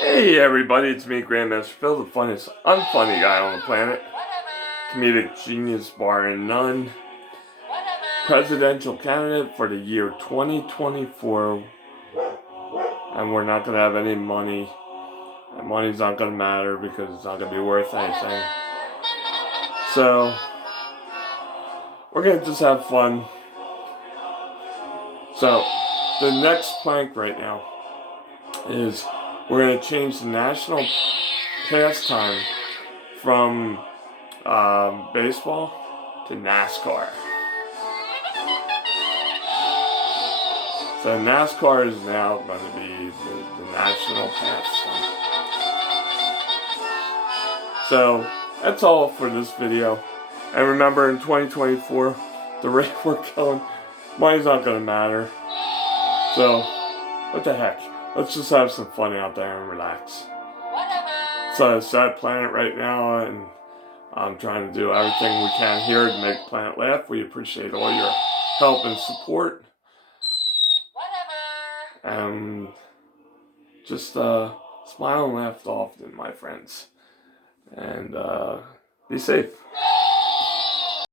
Hey everybody, it's me, Grandmaster Phil, the funniest unfunny guy on the planet. Comedic genius barring none. Presidential candidate for the year 2024. And we're not going to have any money. And money's not going to matter because it's not going to be worth anything. So, we're going to just have fun. So, the next plank right now is we're going to change the national pastime from baseball to NASCAR. So NASCAR is now going to be the national pastime. So that's all for this video. And remember, in 2024, the rate we're going, money's not going to matter. So, what the heck? Let's just have some fun out there and relax. It's a sad planet right now, and I'm trying to do everything we can here to make the planet laugh. We appreciate all your help and support. And just smile and laugh often, my friends. And be safe.